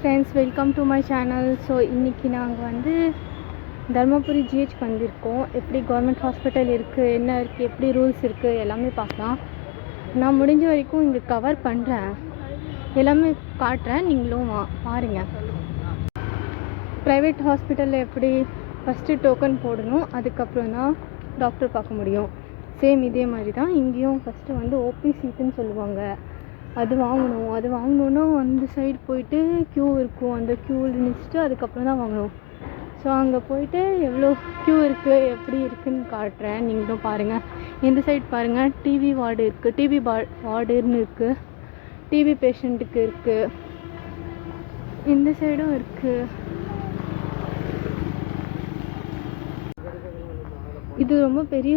Friends, welcome to my channel. So இன்றைக்கி நாங்கள் வந்து தர்மபுரி ஜிஹெச் வந்திருக்கோம். எப்படி கவர்மெண்ட் ஹாஸ்பிட்டல் இருக்குது, என்ன இருக்குது, எப்படி ரூல்ஸ் இருக்குது எல்லாமே பார்க்கலாம். நான் முடிஞ்ச வரைக்கும் இங்கே கவர் பண்ணுறேன், எல்லாமே காட்டுறேன், நீங்களும் பாருங்கள். ப்ரைவேட் ஹாஸ்பிட்டலில் எப்படி ஃபஸ்ட்டு டோக்கன் போடணும், அதுக்கப்புறம் தான் டாக்டர் பார்க்க முடியும். சேம் இதே மாதிரி தான் இங்கேயும். ஃபஸ்ட்டு வந்து ஓபி சீட்டுன்னு சொல்லுவாங்க, அது வாங்கணுன்னா அந்த சைடு போயிட்டு க்யூ இருக்கும், அந்த க்யூவில் நினச்சிட்டு அதுக்கப்புறம் தான் வாங்கணும். ஸோ அங்கே போயிட்டு எவ்வளோ க்யூ இருக்குது, எப்படி இருக்குதுன்னு காட்டுறேன், நீங்களும் பாருங்கள். இந்த சைடு பாருங்கள், டிவி வார்டு இருக்குது, டிவி வார்டுன்னு இருக்குது, டிவி பேஷண்ட்டுக்கு இருக்குது. இந்த சைடும் இருக்குது. இது ரொம்ப பெரிய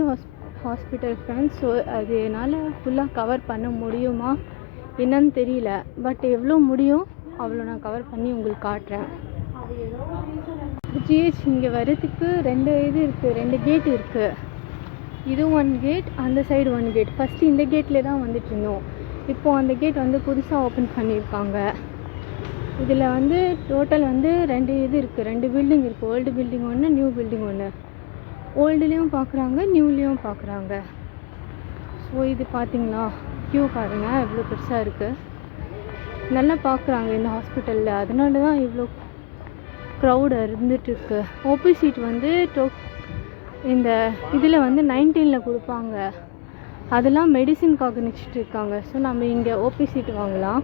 ஹாஸ்பிட்டல் ஃப்ரெண்ட்ஸ். ஸோ அது என்னால் ஃபுல்லாக கவர் பண்ண முடியுமா என்னன்னு தெரியல, பட் எவ்வளோ முடியும் அவ்வளோ நான் கவர் பண்ணி உங்களுக்கு காட்டுறேன். ஜிஹெச் இங்கே வர்றதுக்கு ரெண்டு இருக்குது, 2 கேட் இருக்குது. இது 1 கேட், அந்த சைடு 1 கேட். ஃபஸ்ட்டு இந்த கேட்டில் தான் வந்துட்டு இருந்தோம். இப்போது அந்த கேட் வந்து புதுசாக ஓப்பன் பண்ணியிருக்காங்க. இதில் வந்து டோட்டல் வந்து 2 இருக்குது, 2 பில்டிங் இருக்குது. ஓல்டு பில்டிங் ஒன்று, நியூ பில்டிங் ஒன்று. ஓல்டுலேயும் பார்க்குறாங்க, நியூலேயும் பார்க்குறாங்க. ஸோ இது பார்த்தீங்களா, க்யூ பாருங்கள் எவ்வளோ பெருசாக இருக்குது. நல்லா பார்க்குறாங்க இந்த ஹாஸ்பிட்டலில், அதனால தான் இவ்வளோ க்ரௌடு இருந்துகிட்ருக்கு. ஓபி சீட் வந்து இந்த இதில் வந்து 19ல் கொடுப்பாங்க, அதெல்லாம் மெடிசின்காக நினச்சிட்டு இருக்காங்க. ஸோ நம்ம இங்கே ஓபி சீட் வாங்கலாம்.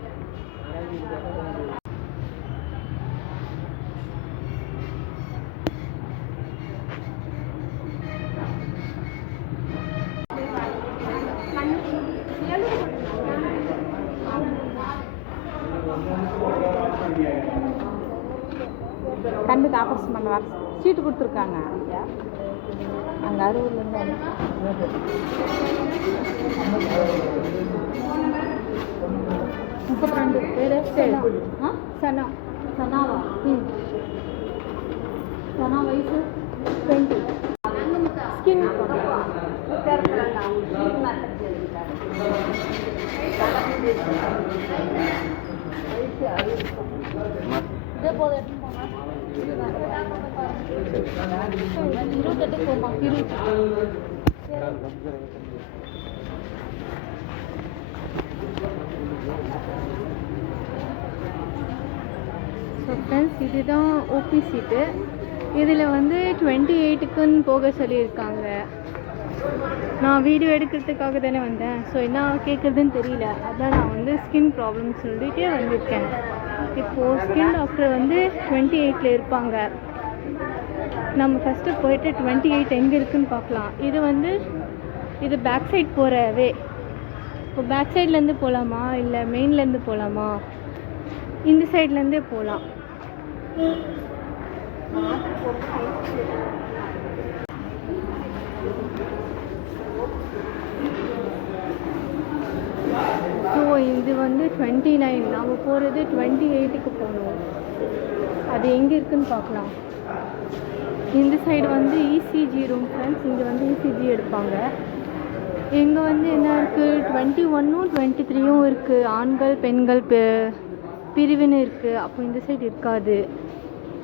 கண்ணுக்கு ஆப்ரேஷன் பண்ண சீட்டு கொடுத்துருக்காங்க. அங்கே அரூர்லேருந்து 32 பேர். சனா சனாவா? சனா வயசு 20. ஸ்கின் இதே போதும் எடுத்து போங்க. 28 போமா, 20. ஸோ ஃப்ரெண்ட்ஸ், இதுதான் ஓபி சீட்டு. இதில் வந்து 28க்குன்னு போக சொல்லியிருக்காங்க. நான் வீடியோ எடுக்கிறதுக்காக தானே வந்தேன். ஸோ என்ன கேட்குறதுன்னு தெரியல, அதான் நான் வந்து ஸ்கின் ப்ராப்ளம் சொல்லிகிட்டே வந்திருக்கேன். இப்போது ஸ்கின் டாக்டர் வந்து 28ல் இருப்பாங்க. நம்ம ஃபஸ்ட்டு போயிட்டு 28 எங்கே இருக்குதுன்னு பார்க்கலாம். இது வந்து இது பேக் சைட் போகிற வே. இப்போ பேக் சைட்லேருந்து போகலாமா இல்லை மெயின்லேருந்து போகலாமா? இந்த சைட்லேருந்தே போகலாம். ஸோ இது வந்து 29, நாம் போகிறது 28க்கு போகணும். அது எங்கே இருக்குதுன்னு பார்க்கலாம். இந்த சைடு வந்து இசிஜி ரூம் ஃப்ரெண்ட்ஸ். இங்கே வந்து இசிஜி எடுப்பாங்க. இங்கே வந்து என்ன இருக்குது, 21ம் 23ம் இருக்குது. ஆண்கள் பெண்கள் பிரிவுன்னு இருக்குது. அப்போ இந்த சைடு இருக்காது.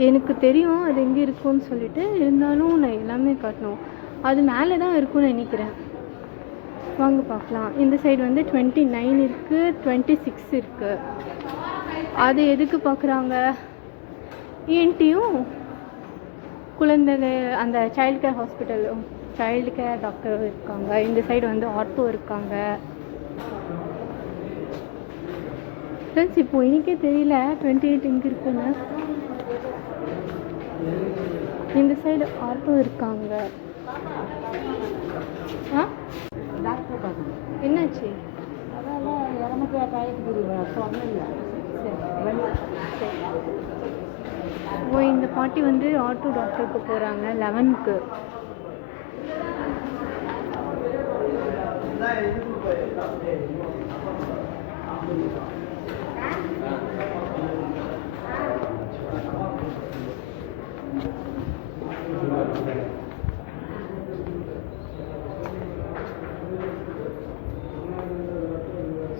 எனக்கு தெரியும் அது எங்கே இருக்குன்னு சொல்லிட்டு, இருந்தாலும் நான் எல்லாமே காட்டணும். அது மேலே தான் இருக்குன்னு நினைக்கிறேன். வாங்க பார்க்கலாம். இந்த சைடு வந்து 29 இருக்குது, 26 இருக்குது. அது எதுக்கு பார்க்குறாங்க, இஎன்டியும் குழந்தை அந்த சைல்டு கேர் ஹாஸ்பிட்டலும் சைல்டு கேர் டாக்டரும் இருக்காங்க. இந்த சைடு வந்து ஆர்த்தோ இருக்காங்க. ஃப்ரெண்ட்ஸ், இப்போது எனக்கே தெரியல 28 எங்கே இருக்குன்னு. இந்த சைடு ஆர்த்தோ இருக்காங்க. என்னாச்சு? அதெல்லாம் இறமக்கு சொன்னேன். ஓ, இந்த பாட்டி வந்து ஆர்த்தோ டாக்டருக்கு போகிறாங்க 11க்கு.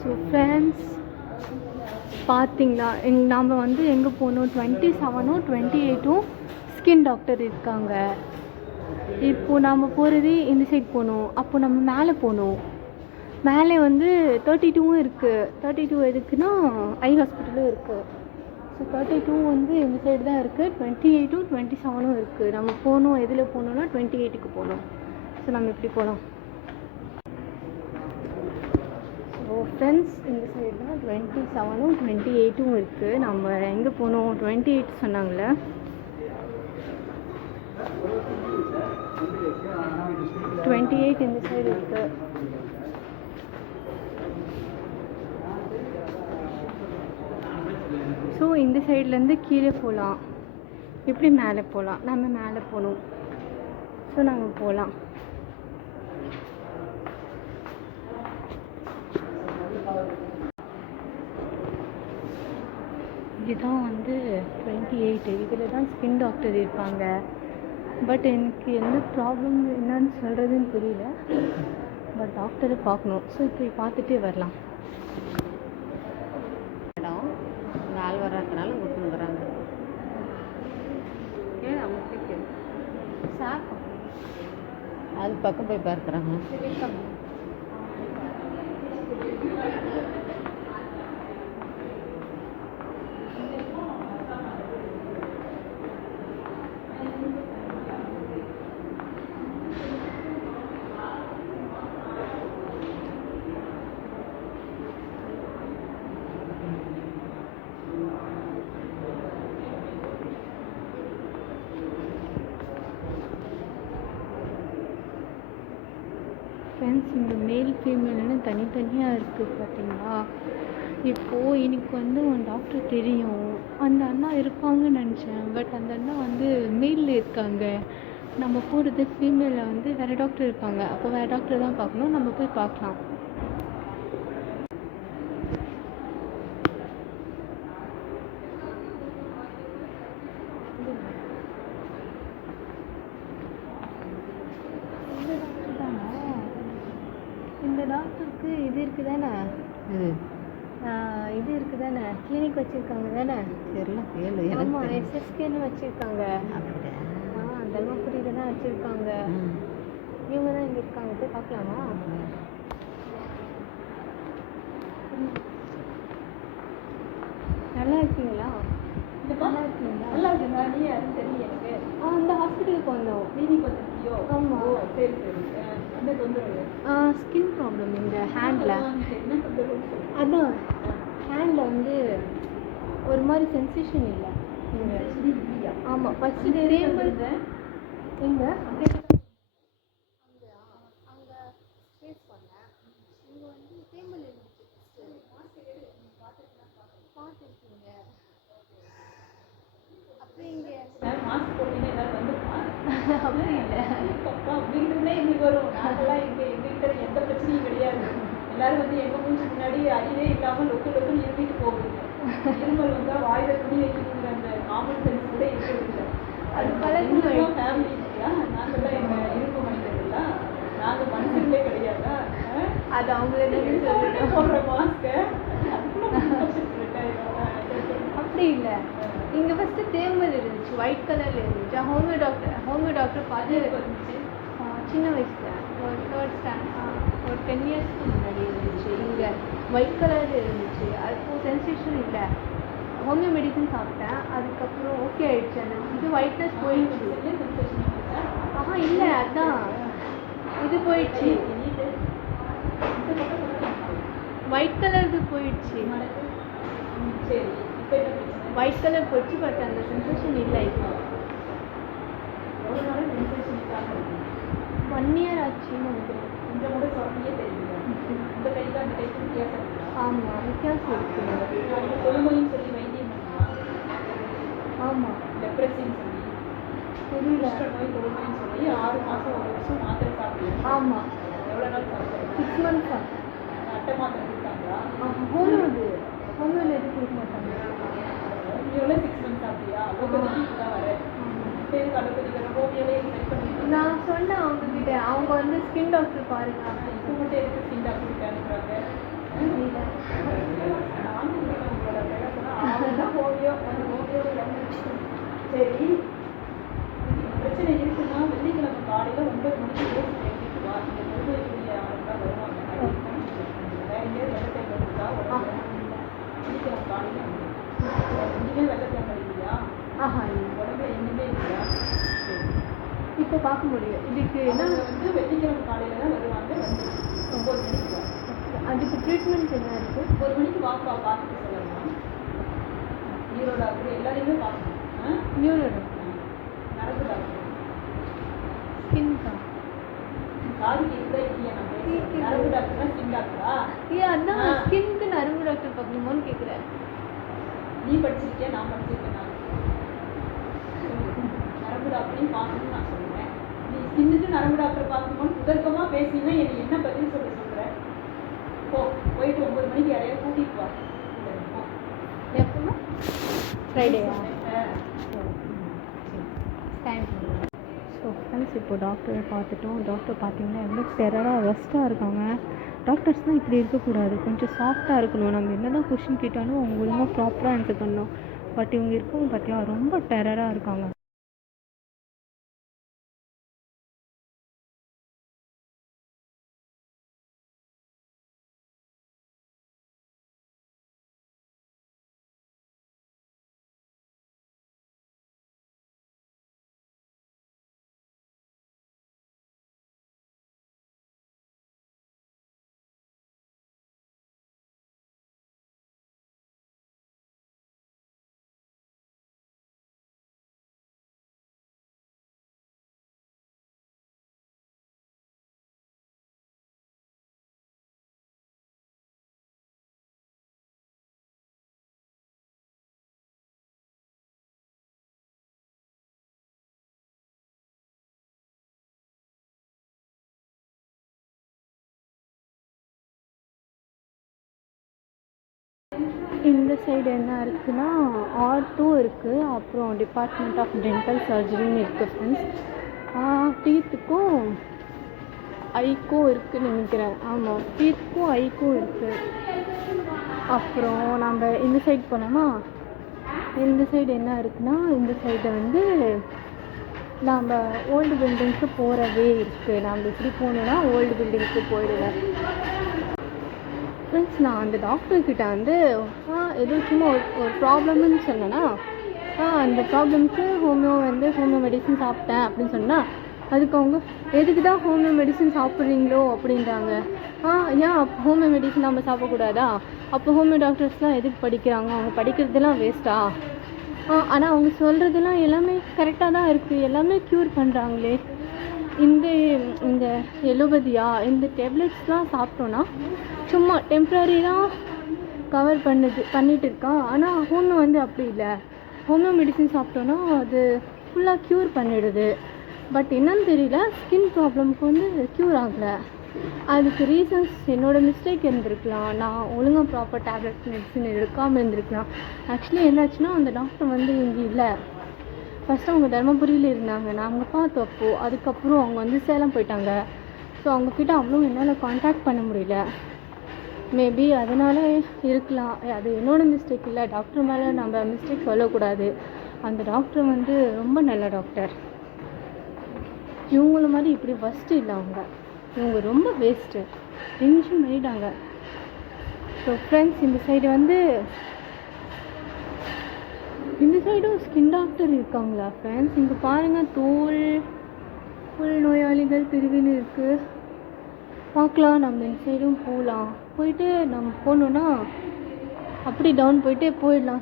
ஸோ ஃப்ரெண்ட்ஸ், பார்த்தீங்களா நாம் வந்து எங்கே போகணும், 27ம் 28ம் ஸ்கின் டாக்டர் இருக்காங்க. இப்போது நாம் போகிறது இந்த சைட் போகணும். அப்போது நம்ம மேலே போகணும். மேலே வந்து 32ம் இருக்குது. 32 எதுக்குன்னா ஐ ஹாஸ்பிட்டலும் இருக்குது. ஸோ 32 வந்து இந்த சைடு தான் இருக்குது. 28ம் 27ம் இருக்குது. நம்ம போகணும், எதில் போகணுன்னா 28க்கு போகணும். ஸோ நம்ம இப்படி போகலாம். ஸோ ஃப்ரெண்ட்ஸ், இந்த சைடு தான் 27ம் 28ம் இருக்குது. நம்ம எங்கே போகணும், 28 சொன்னாங்களே. இந்த சைடு இருக்குது. ஸோ இந்த சைட்லேருந்து கீழே போகலாம், இப்படி மேலே போகலாம். நம்ம மேலே போகணும். ஸோ நாங்கள் போகலாம். இதுதான் வந்து 28. இதில் தான் ஸ்கின் டாக்டர் இருப்பாங்க. பட் எனக்கு எந்த ப்ராப்ளம் என்னன்னு சொல்கிறதுன்னு தெரியல. பட் டாக்டரை பார்க்கணும். ஸோ இப்போ பார்த்துட்டே வரலாம். இடம் ஆள் வர்றதுனால கூட்டு வந்துடுறாங்க. ஏன் அவங்க சாப்பிடும் அது பக்கம் போய் பார்க்குறாங்க. ஃப்ரெண்ட்ஸ், இந்த மேல் ஃபீமேல்னு தனித்தனியாக இருக்குது பார்த்தீங்களா. இப்போது எனக்கு வந்து ஒரு டாக்டர் தெரியும், அந்த அண்ணா இருப்பாங்கன்னு நினச்சேன். பட் அந்த அண்ணா வந்து மேலில் இருக்காங்க. நம்ம போகிறது ஃபீமேலில் வந்து வேறு டாக்டர் இருப்பாங்க. அப்போ வேறு டாக்டர் தான் பார்க்கணும். நம்ம போய் பார்க்கலாம். இந்த டாக்டருக்கு இது இருக்குது தானே, இது இருக்குது தானே, கிளினிக் வச்சுருக்காங்க தானே. தெரியல கேளு. ஆமாம், எஸ்எஸ்கேன்னு வச்சுருக்காங்க. தர்மபுரியில தான் வச்சுருக்காங்க. இவங்க தான் இங்கே இருக்காங்க. போய் பார்க்கலாமா? நல்லா இருக்கீங்களா? நல்லா இருக்கீங்களா? நல்லா இருக்குங்களா? நீ யாரும் தெரியல எனக்கு. அந்த ஹாஸ்பிட்டலுக்கு வந்தோம். கிளினிக் வந்துருக்கியோ? ஆமாம். சரி சரி. என்ன தொந்தரவு? ஸ்கின் ப்ராப்ளம் இந்த ஹேண்டில். என்ன தொந்தரவு? அதான் ஹேண்டில் வந்து ஒரு மாதிரி சென்சேஷன் இல்லை. ஆமாம், ஃபஸ்ட்டு தேம்பல் எங்கே அங்கே ஸ்பேஸ் பண்ணேன். இங்கே வந்து தேம்பல் இருந்துச்சு. பார்த்துருக்கீங்க. அப்போ இங்கே மாஸ்க் போட்டீங்கன்னா எல்லாரும் வந்துருப்பாங்க. அப்படி இல்லை. அப்பா அப்படின்றதுனே எங்களுக்கு வரும். நாங்களாம் எங்ககிட்ட எந்த பிரச்சனையும் கிடையாது. எல்லாரும் வந்து எங்க மூஞ்சி முன்னாடி அறிவே இல்லாமல் லொக்கு லொக்குன்னு இருந்துட்டு போகுது. இருமல் வந்தா வாயில துணி வைக்கணுங்கிற அந்த காமன் சென்ஸ் கூட இருக்கிறது. அது பழக்கம் ஃபேமிலி இல்லையா? நாங்கள்லாம் எங்க இரும்பு மனிதர்களா? நாங்க மனுஷங்களே கிடையாதா? அது அவங்களே போடுற மாஸ்க அப்படி இல்லை. இங்கே ஃபஸ்ட்டு தேம்பல் இருந்துச்சு, ஒயிட் கலரில் இருந்துச்சு. ஹோமியோ டாக்டர் பார்த்து வந்துச்சு. சின்ன வயசில் ஒரு 3rd ஸ்டாண்டர்ட் ஒரு 10 இயர்ஸ்க்கு முன்னாடி இருந்துச்சு. இங்கே ஒயிட் கலர் இருந்துச்சு. அதுக்கு சென்சேஷன் இல்லை. ஹோமியோ மெடிசன் சாப்பிட்டேன். அதுக்கப்புறம் ஓகே ஆயிடுச்சு. அந்த இது ஒயிட்னஸ் போயிடுச்சு. இல்லை, அதுதான் இது போயிடுச்சு. ஒயிட் கலர் இது போயிடுச்சு. சரி, இப்போ என்ன பிரச்சனை? ஒயிட் கலர் போயிடுச்சு. பட் அந்த சென்சேஷன் இல்லை. இப்போ எவ்வளோ நாள் சென்சேஷன் இல்லாமல் 1 இயர் ஆச்சுன்னு நினைக்கிறேன். இந்த கூட சொல்லியே தெரியல. இந்த கைக்கு அந்த கைக்கு வித்தியாசம் இருக்கா? ஆமாம், வித்தியாசம் இருக்குது. அந்த கொழுமைன்னு சொல்லி வைத்தியம் பண்ணலாம். ஆமாம், டெப்ரெஷன் சொல்லி தெரியல. நோய் கொழுமைன்னு சொல்லி 6 மாதம் 1 வருஷம் மாத்திரை சாப்பிடுவோம். ஆமாம், எவ்வளோ நாள் சாப்பிடுவோம்? 6 months. அட்டை மாத்திரை கொடுத்தாங்களா? ஹோமியோவில் எது கொடுக்க மாட்டாங்க. ஹோமியோவில் 6 months சாப்பிட்டியா? அலோபதிக்கு தான் வரேன். சரி, அலோபதிக்கு ஹோமியோவே ட்ரை பண்ணிட்டு நான் சொன்னேன் அவங்கக்கிட்ட. அவங்க வந்து ஸ்கின் டாக்டர் பாருங்க அப்படின்னு மட்டும் எதுக்கு ஸ்கின் டாக்டர் அனுப்புறாங்க? சொல்லி. நானும் உங்களோட அவன் ஹோமியோ அந்த ஹோமியோவில் வந்துச்சு. சரி பிரச்சனை இருக்குன்னா வெள்ளிக்கிழமை காலையில் 9 மணிக்கு யோசி எடுத்துட்டு வா. இந்த மருத்துவக்கூடிய ஆளுங்க வருவாங்க. வேற எங்கேயாவது வெள்ளத்தை கொடுத்தா வெள்ளிக்கிழமை காலையில் எங்கேயுமே வெள்ளத்தை இல்லையா? உடம்புல எங்கேயுமே இல்லையா? சரி இப்போ பார்க்க முடியும். இதுக்கு என்ன வந்து வெள்ளிக்கிழமை காலையில் தான் வருவாங்க. வந்து 9 மணிக்கு வா. அதுக்கு ட்ரீட்மெண்ட் என்ன இருக்குது? 1 மணிக்கு வாப்பா பார்த்துட்டு சொல்லலாம். நியூரோ டாக்டர் எல்லாரையுமே பார்க்கணும். நியூரோ நரம்பு டாக்டர் ஸ்கின்கா காது கேட்குதா இல்லையா? நான் பேசுகிறேன். நரம்பு டாக்டர்னா ஸ்கின் டாக்டரா? அதான் ஸ்கின்க்கு நரம்பு டாக்டர் பார்க்கணுமோன்னு கேட்குறேன். நீ படிச்சிருக்கேன், நான் படிச்சிருக்கேன். நரம்பு டாக்டரையும் பார்க்கணும்னு நான் சொல்லுவேன். நீ ஸ்கின்னுக்கு நரம்பு டாக்டர் பார்க்கணுமோன்னு சுதர்க்கமாக பேசினா எனக்கு என்ன பதில் சொல்கிறேன்? போயிட்டு 9 மணிக்கு யாரையாவது கூட்டிகிட்டு வா. எப்போமா? ஃப்ரைடேவா? டைம். ஸோ ஃப்ரெண்ட்ஸ், இப்போ டாக்டரை பார்த்துட்டோம். டாக்டர் பார்த்தீங்கன்னா எவ்வளோ டெரராக ரெஸ்ட்டாக இருக்காங்க. டாக்டர்ஸ்னால் இப்படி இருக்கக்கூடாது, கொஞ்சம் சாஃப்டாக இருக்கணும். நம்ம என்ன தான் கொஷின் கேட்டாலும் அவங்க ஒழுங்காக ப்ராப்பராக ஆன்சர் பண்ணணும். பட் இவங்க இருக்கவங்க பார்த்தீங்கன்னா ரொம்ப டெரராக இருக்காங்க. இந்த சைடு என்ன இருக்குன்னா R2 இருக்குது, அப்புறம் டிபார்ட்மெண்ட் ஆஃப் டென்டல் சர்ஜரின்னு இருக்குது ஃப்ரெண்ட்ஸ். டீத்துக்கும் ஐக்கும் இருக்குதுன்னு நினைக்கிறேன். ஆமாம், டீத்துக்கும் ஐக்கும் இருக்குது. அப்புறம் நம்ம இந்த சைடு போனோமா, இந்த சைடு என்ன இருக்குன்னா இந்த சைடு வந்து நம்ம ஓல்டு பில்டிங்க்கு போகிறவே இருக்குது. நம்ம இப்படி போனோன்னா ஓல்டு பில்டிங்க்கு போயிடுவேன். ஃப்ரெண்ட்ஸ், நான் அந்த டாக்டர்கிட்ட வந்து ஏதோ சும்மா ஒரு ப்ராப்ளம்னு சொன்னேன்னா, அந்த ப்ராப்ளம்க்கு ஹோமியோ மெடிசன் சாப்பிட்டேன் அப்படின்னு சொன்னால், அதுக்கு அவங்க எதுக்கு தான் ஹோமியோ மெடிசன் சாப்பிட்றீங்களோ அப்படின்றாங்க. ஏன் அப்போ ஹோமியோ மெடிசன் நம்ம சாப்பிடக்கூடாதா? அப்போ ஹோமியோ டாக்டர்ஸ்லாம் எதுக்கு படிக்கிறாங்க? அவங்க படிக்கிறதுலாம் வேஸ்ட்டா? ஆனால் அவங்க சொல்கிறதுலாம் எல்லாமே கரெக்டாக தான் இருக்குது. எல்லாமே க்யூர் பண்ணுறாங்களே. இந்த எலோபதியா இந்த டேப்லெட்ஸ்லாம் சாப்பிட்டோன்னா சும்மா டெம்ப்ரரி தான் கவர் பண்ணிட்டு இருக்கா. ஆனால் ஹோமியோ வந்து அப்படி இல்லை. ஹோமியோ மெடிசன் சாப்பிட்டோன்னா அது ஃபுல்லாக க்யூர் பண்ணிடுது. பட் என்னன்னு தெரியல, ஸ்கின் ப்ராப்ளம்க்கு வந்து க்யூர் ஆகலை. அதுக்கு ரீசன்ஸ் என்னோடய மிஸ்டேக் இருந்திருக்கலாம். நான் ஒழுங்காக ப்ராப்பர் டேப்லெட் மெடிசன் எடுக்காமல் இருந்திருக்கலாம். ஆக்சுவலி என்னாச்சுன்னா, அந்த டாக்டர் வந்து இங்கே இல்லை. ஃபஸ்ட்டு அவங்க தர்மபுரியில் இருந்தாங்க, நாங்கள் பார்த்தப்போ. அதுக்கப்புறம் அவங்க வந்து சேலம் போயிட்டாங்க. ஸோ அவங்கக்கிட்ட அவ்வளோ என்னால் காண்டாக்ட் பண்ண முடியல. மேபி அதனால் இருக்கலாம். அது என்னோடய மிஸ்டேக் இல்லை. டாக்டர் மேலே நம்ம மிஸ்டேக் சொல்லக்கூடாது. அந்த டாக்டர் வந்து ரொம்ப நல்ல டாக்டர். இவங்கள மாதிரி இப்படி ஃபஸ்ட்டு இல்லை. இவங்க ரொம்ப வேஸ்ட்டு. டென்ஷன் பண்ணிட்டாங்க. ஸோ ஃப்ரெண்ட்ஸ், இந்த சைடும் ஸ்கின் டாக்டர் இருக்காங்களா ஃப்ரெண்ட்ஸ்? இங்கே பாருங்கள், தோல் நோயாளிகள் பிரிவுன்னு இருக்குது. பார்க்கலாம், நம்ம இந்த சைடும் போகலாம். போயிட்டு நம்ம போனோன்னா அப்படி டவுன் போயிட்டே போயிடலாம்.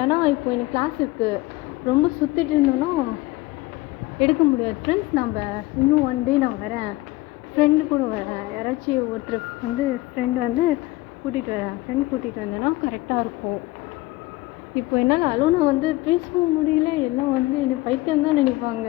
ஏன்னா இப்போ எனக்கு கிளாஸ் இருக்குது. ரொம்ப சுற்றிட்டு இருந்தோன்னா எடுக்க முடியாது ஃப்ரெண்ட்ஸ். நம்ம இன்னும் 1 டே நான் வரேன், ஃப்ரெண்டு கூட வரேன். யாராச்சும் ஒருத்தர் வந்து ஃப்ரெண்டு வந்து கூட்டிகிட்டு வரேன். ஃப்ரெண்ட் கூட்டிகிட்டு வந்தேன்னா கரெக்டாக இருக்கும். இப்போ என்னால் அலோனா வந்து பேசவும் முடியல. எல்லாம் வந்து என்னை பைத்தியம் தான் நினைப்பாங்க.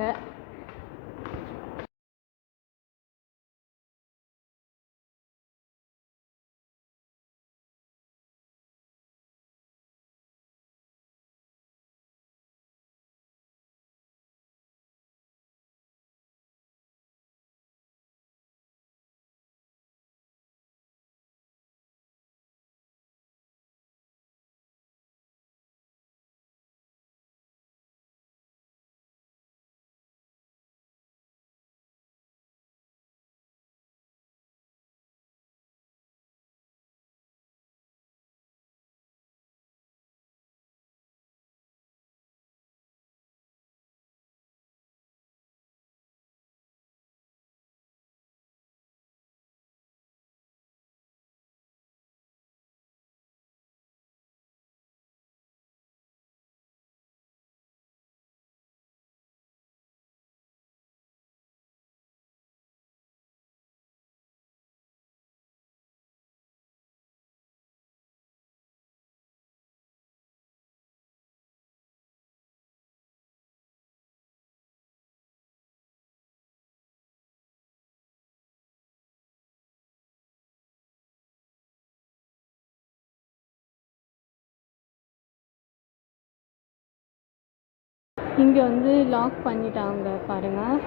இங்கே வந்து லாக் பண்ணிட்டாங்க பாருங்கள்.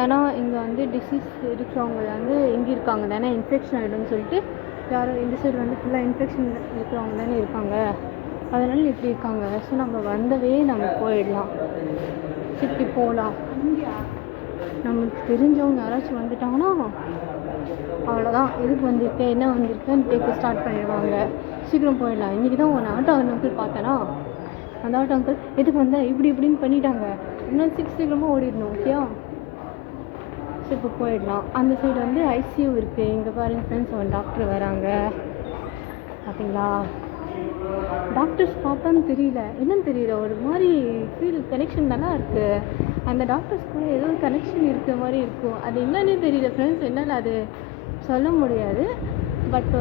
ஏன்னா இங்கே வந்து டிசீஸ் இருக்கிறவங்க வந்து எங்கே இருக்காங்க தானே, இன்ஃபெக்ஷன் ஆகிடும்னு சொல்லிட்டு யாரும் இந்த சைடு வந்து ஃபுல்லாக இன்ஃபெக்ஷன் இருக்கிறவங்க தானே இருக்காங்க, அதனால இப்படி இருக்காங்க. ஸோ நம்ம வந்தவே நம்ம போயிடலாம், இப்படி போகலாம். நம்மளுக்கு தெரிஞ்சவங்க யாராச்சும் வந்துட்டாங்கன்னா அவ்வளோதான், எதுக்கு வந்திருக்கேன் என்ன வந்திருக்கேன்னு கேட்க ஸ்டார்ட் பண்ணிடுவாங்க. சீக்கிரம் போயிடலாம். இன்றைக்கி தான் ஒரு ஆட்டோ அங்கிள் பார்த்தேன்னா, அந்த ஆட்டோ அங்கிள் எதுக்கு வந்தால் இப்படின்னு பண்ணிட்டாங்க, இன்னும் சீக்கிரமாக ஓடிடணும். ஓகேயா, ஸோ இப்போ போயிடலாம். அந்த சைடு வந்து ஐசியூ இருக்குது. இங்கே பாருங்கள் ஃப்ரெண்ட்ஸ், ஒரு டாக்டர் வராங்க பார்த்தீங்களா. டாக்டர்ஸ் பார்த்தான்னு தெரியல, என்னன்னு தெரியல, ஒரு மாதிரி ஃபீல் கனெக்ஷன் நல்லா இருக்குது. அந்த டாக்டர்ஸ் கூட ஏதோ கனெக்ஷன் இருக்கிற மாதிரி இருக்கும். அது என்னன்னே தெரியல ஃப்ரெண்ட்ஸ், என்னால் அது சொல்ல முடியாது. பட்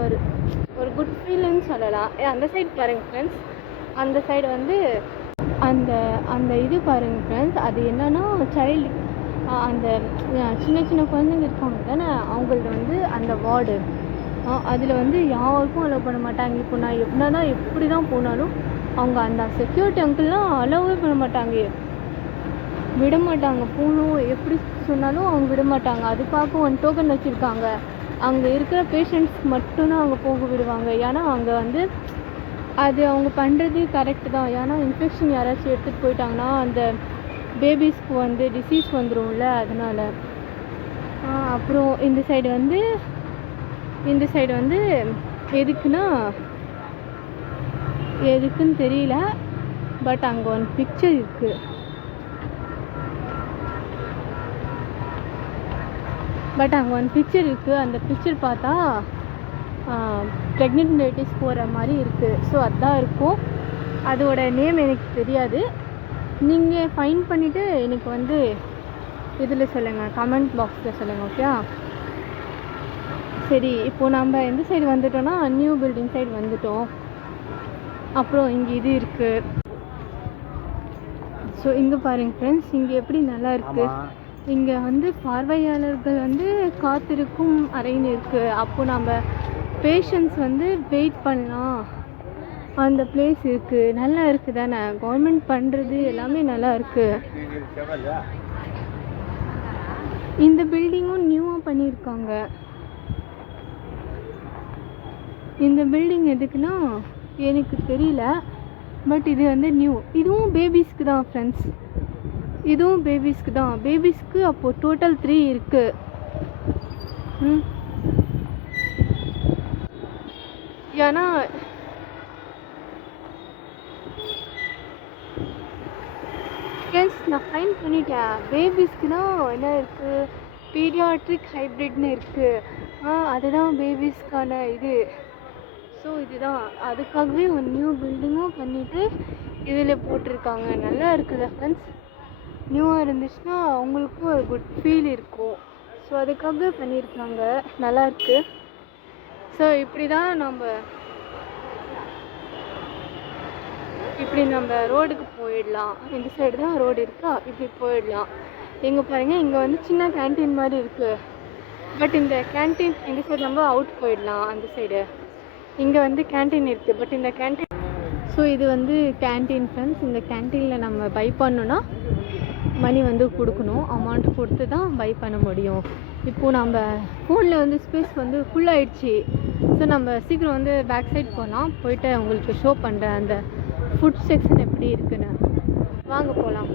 ஒரு குட் ஃபீல்னு சொல்லலாம். அந்த சைடு பாருங்கள் ஃப்ரெண்ட்ஸ், அந்த சைடு வந்து அந்த இது பாருங்கள் ஃப்ரெண்ட்ஸ், அது என்னன்னா சைல்டு, அந்த சின்ன சின்ன குழந்தைங்க இருக்காங்க தானே, அவங்கள்ட்ட வந்து அந்த வார்டு, அதில் வந்து யாருக்கும் அலோவ் பண்ண மாட்டாங்க. இப்போ நான் எப்படி தான் போனாலும் அவங்க அந்த செக்யூரிட்டி அங்கிள்லாம் அலோவே பண்ண மாட்டாங்க, விட மாட்டாங்க. போகணும் எப்படி சொன்னாலும் அவங்க விட மாட்டாங்க. அதுக்காக ஒன் டோக்கன் வச்சுருக்காங்க. அங்கே இருக்கிற பேஷண்ட்ஸ்க்கு மட்டும்தான் அவங்க போக விடுவாங்க. ஏன்னா அங்கே வந்து அது அவங்க பண்ணுறது கரெக்டு தான். ஏன்னா இன்ஃபெக்ஷன் யாராச்சும் எடுத்துகிட்டு போயிட்டாங்கன்னா அந்த பேபிஸ்க்கு வந்து டிசீஸ் வந்துடும்ல, அதனால். அப்புறம் இந்த சைடு வந்து எதுக்குன்னு தெரியல. பட் அங்கே ஒன் பிக்சர் இருக்குது. அந்த பிக்சர் பார்த்தா ப்ரெக்னென்ட் லேடிஸ் போகிற மாதிரி இருக்குது. ஸோ அதுதான் இருக்கும். அதோட நேம் எனக்கு தெரியாது. நீங்கள் ஃபைண்ட் பண்ணிவிட்டு எனக்கு வந்து இதில் சொல்லுங்கள், கமெண்ட் பாக்ஸில் சொல்லுங்கள். ஓகே, சரி. இப்போது நம்ம எந்த சைடு வந்துட்டோம்னா நியூ பில்டிங் சைடு வந்துட்டோம். அப்புறம் இங்கே இது இருக்குது. ஸோ இங்கே பாருங்கள் ஃப்ரெண்ட்ஸ், இங்கே எப்படி நல்லா இருக்குது. இங்கே வந்து பார்வையாளர்கள் வந்து காத்திருக்கும் அறைன்னு இருக்குது. அப்போது நம்ம பேஷண்ட்ஸ் வந்து வெயிட் பண்ணலாம், அந்த பிளேஸ் இருக்குது. நல்லா இருக்குது தானே, கவர்மெண்ட் பண்ணுறது எல்லாமே நல்லா இருக்குது. இந்த பில்டிங்கும் நியூவாக பண்ணியிருக்காங்க. இந்த பில்டிங் எதுக்குன்னா எனக்கு தெரியல. பட் இது வந்து நியூ. இதுவும் பேபிஸ்க்கு தான் ஃப்ரெண்ட்ஸ், இதுவும் பேபிஸ்க்கு தான். பேபிஸ்க்கு அப்போது டோட்டல் 3 இருக்குது. ஏன்னா ஃப்ரெண்ட்ஸ் நான் ஃபைன் பண்ணிட்டேன். பேபிஸ்க்கு தான் என்ன இருக்குது, பீடியாட்ரிக் ஹைப்ரிட்னு இருக்குது. அதுதான் பேபிஸ்க்கான இது. ஸோ இதுதான், அதுக்காகவே ஒரு நியூ பில்டிங்கும் பண்ணிவிட்டு இதில் போட்டிருக்காங்க. நல்லா இருக்குது ஃப்ரெண்ட்ஸ். நியூவாக இருந்துச்சுன்னா அவங்களுக்கும் ஒரு குட் ஃபீல் இருக்கும். ஸோ அதுக்காக பண்ணியிருக்காங்க, நல்லாயிருக்கு. ஸோ இப்படி நம்ம ரோடுக்கு போயிடலாம். இந்த சைடு தான் ரோடு இருக்கா, இப்படி போயிடலாம். எங்கே பாருங்கள், இங்கே வந்து சின்ன கேன்டீன் மாதிரி இருக்குது. பட் இந்த கேன்டீன் எங்கள் சைடு நம்ம அவுட் போயிடலாம். அந்த சைடு இங்கே வந்து கேன்டீன் இருக்குது. பட் இந்த கேன்டீன், ஸோ இது வந்து கேன்டீன் ஃப்ரெண்ட்ஸ். இந்த கேன்டீனில் நம்ம பை பண்ணோன்னா மணி வந்து கொடுக்கணும். அமௌண்ட் கொடுத்து தான் பை பண்ண முடியும். இப்போது நம்ம ஃபோனில் வந்து ஸ்பேஸ் வந்து ஃபுல்லாகிடுச்சு. ஸோ நம்ம சீக்கிரம் வந்து பேக் சைட் போகலாம். போயிட்டு உங்களுக்கு ஷோ பண்ணுறேன் அந்த ஃபுட் செக்ஷன் எப்படி இருக்குன்னு. வாங்க போகலாம்.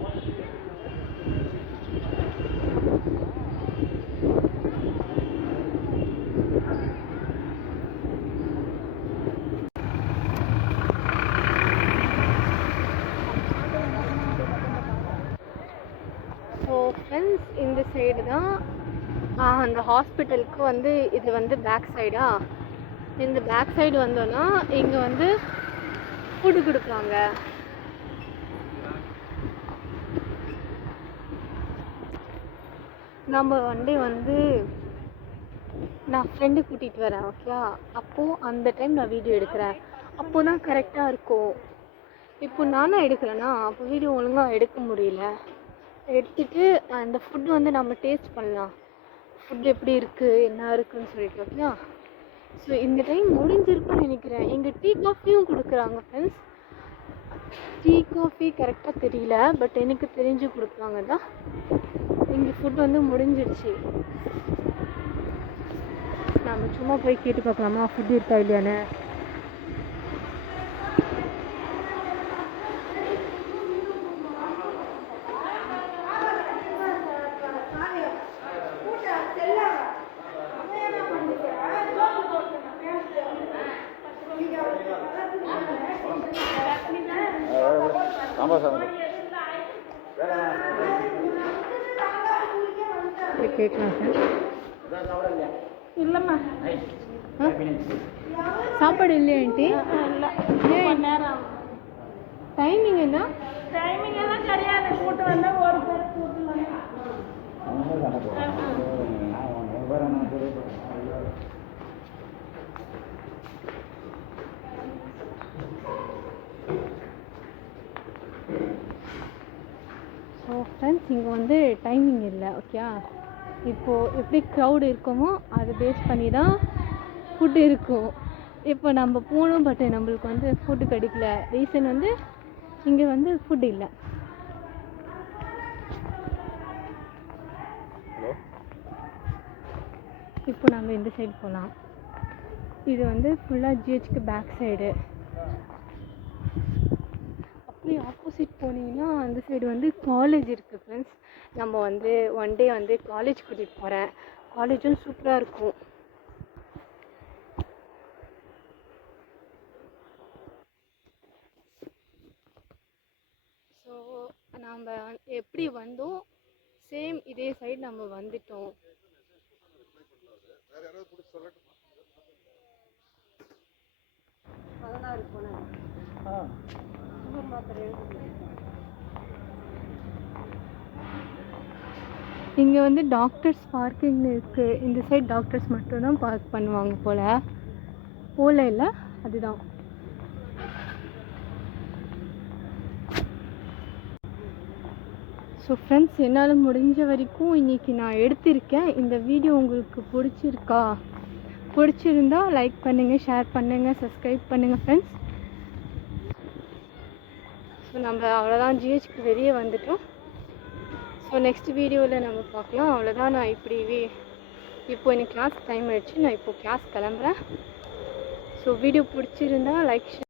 ஸோ ஃப்ரெண்ட்ஸ், இந்த சைடு தான் அந்த ஹாஸ்பிட்டலுக்கு வந்து இது வந்து பேக் சைடா. இந்த பேக் சைடு வந்தோன்னா இங்கே வந்து ஃபுட்டு கொடுப்பாங்க. நம்ம வண்டி வந்து நான் ஃப்ரெண்டு கூட்டிகிட்டு வரேன். ஓகே, அப்போது அந்த டைம் நான் வீடியோ எடுக்கிறேன். அப்போது தான் கரெக்டாக இருக்கும். இப்போ நானும் எடுக்கலைன்னா அப்போ வீடியோ ஒழுங்காக எடுக்க முடியல. எடுத்துகிட்டு அந்த ஃபுட்டு வந்து நம்ம டேஸ்ட் பண்ணலாம், ஃபுட் எப்படி இருக்குது என்ன இருக்குதுன்னு சொல்லிட்டு. ஓகே, ஸோ இந்த டைம் முடிஞ்சிருக்குன்னு நினைக்கிறேன். எங்கள் டீ காஃபியும் கொடுக்குறாங்க ஃப்ரெண்ட்ஸ். டீ காஃபி கரெக்டாக தெரியல, பட் எனக்கு தெரிஞ்சு கொடுப்பாங்க தான். இங்கே ஃபுட் வந்து முடிஞ்சிடுச்சு. நம்ம சும்மா போய் கேட்டு பார்க்கலாமா ஃபுட் இருக்கா இல்லையான்னு. கேட்கலாம் சார். இல்லைம்மா சாப்பாடு இல்லையா ஆண்டி? இல்லை நேரம் டைமிங் என்ன? டைமிங் எல்லாம் கிடையாது. கூட்டு வந்தால் ஒரு பேர் கூட்டு ஸோ ஃப்ரெண்ட்ஸ், இங்கே வந்து டைமிங் இல்லை. ஓகே, இப்போது எப்படி க்ரௌடு இருக்குமோ அதை பேஸ் பண்ணி தான் ஃபுட்டு இருக்கும். இப்போ நம்ம போகணும், பட் நம்மளுக்கு வந்து ஃபுட்டு கிடைக்கல. ரீசன் வந்து இங்கே வந்து ஃபுட் இல்லை. இப்போ நம்ம இந்த சைடு போகலாம். இது வந்து ஃபுல்லாக ஜிஹெச்க்கு பேக் சைடு. அப்படியே ஆப்போசிட் போனீங்கன்னா அந்த சைடு வந்து காலேஜ் இருக்குது ஃப்ரெண்ட்ஸ். நம்ம வந்து ஒன் டே வந்து காலேஜ் கூட்டிகிட்டு போகிறேன். காலேஜும் சூப்பராக இருக்கும். ஸோ நம்ம எப்படி வந்தோம் சேம் இதே சைடு நம்ம வந்துட்டோம். இங்கே வந்து டாக்டர்ஸ் பார்க்கிங்னு இருக்குது. இந்த சைட் டாக்டர்ஸ் மட்டும்தான் பார்க் பண்ணுவாங்க போல் இல்லை, அதுதான். ஸோ ஃப்ரெண்ட்ஸ், என்னால் முடிஞ்ச வரைக்கும் இன்றைக்கி நான் எடுத்திருக்கேன். இந்த வீடியோ உங்களுக்கு பிடிச்சிருந்தா லைக் பண்ணுங்கள், ஷேர் பண்ணுங்கள், சப்ஸ்கிரைப் பண்ணுங்கள் ஃப்ரெண்ட்ஸ். ஸோ நம்ம அவ்வளோதான், ஜிஹெச்க்கு வெளியே வந்துட்டோம். ஸோ நெக்ஸ்ட் வீடியோவில் நம்ம பார்க்கலாம். அவ்வளோதான். நான் இப்போ எனக்கு கிளாஸ் டைம் ஆகிடுச்சு. நான் இப்போது கிளாஸ் கிளம்புறேன். ஸோ வீடியோ பிடிச்சிருந்தா லைக்